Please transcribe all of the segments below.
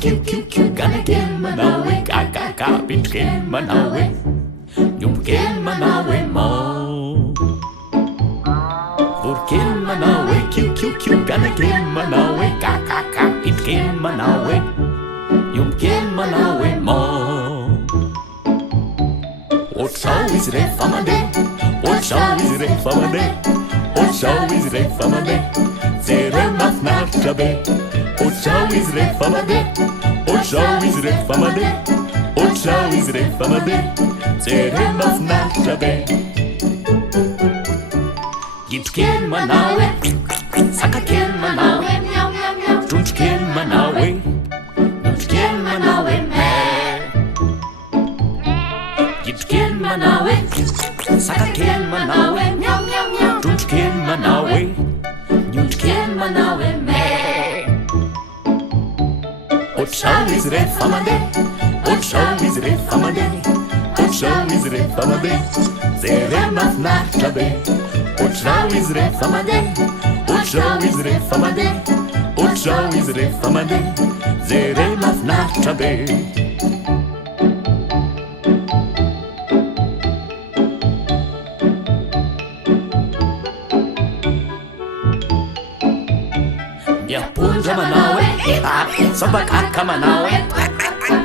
kiu ganakely manao hoe kakaka pitrokely manao hoe niompokely manao hoe mo vorokely manao hoe kiu ganakely manao hoe kakaka pitrokely manao hoe niompokely manao hoe mo ohatrao izy rehefa mandeha ohatrao izy rehefa mandeha ohatrao izy rehefa mandeha jereo mahafinaritra be ohatrao izy rehefa mandeha ohatrao izy rehefa mandeha ohatrao izy rehefa mandeha jereo mahafinaritra be gitrokely manao hoe sakakely manao hoe trondrokely manao hoe niotrokely manao hoe gitrokely manao hoe sakakely manao hoe trondrokely manao hoe niotrokely manao hoe ohatrao izy rehefa mandeha ohatrao izy rehefa mandeha ohatrao izy rehefa mandeha jereo mahafinaritra be ohatrao izy rehefa mandeha ohatrao izy rehefa mandeha ohatrao izy rehefa mandeha jereo mahafinaritra be miapondra manao hoe sabakaka manao hoe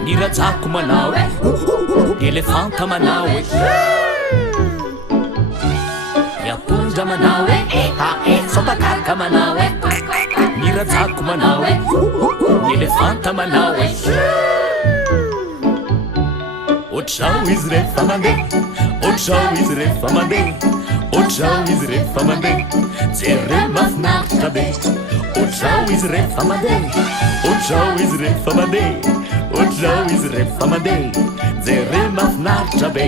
ny rajako manao hoe elefanta manao hoe miapondra manao hoe sabakaka manao hoe ny rajako manao hoe elefanta manao hoe ohatrao izy rehefa mandeha ohatrao izy rehefa mandeha ohatrao izy rehefa mandeha jereo mahafinaritra be ohatrao izy rehefa mandeha ohatrao izy rehefa mandeha ohatrao izy rehefa mandeha jereo mahafinaritra be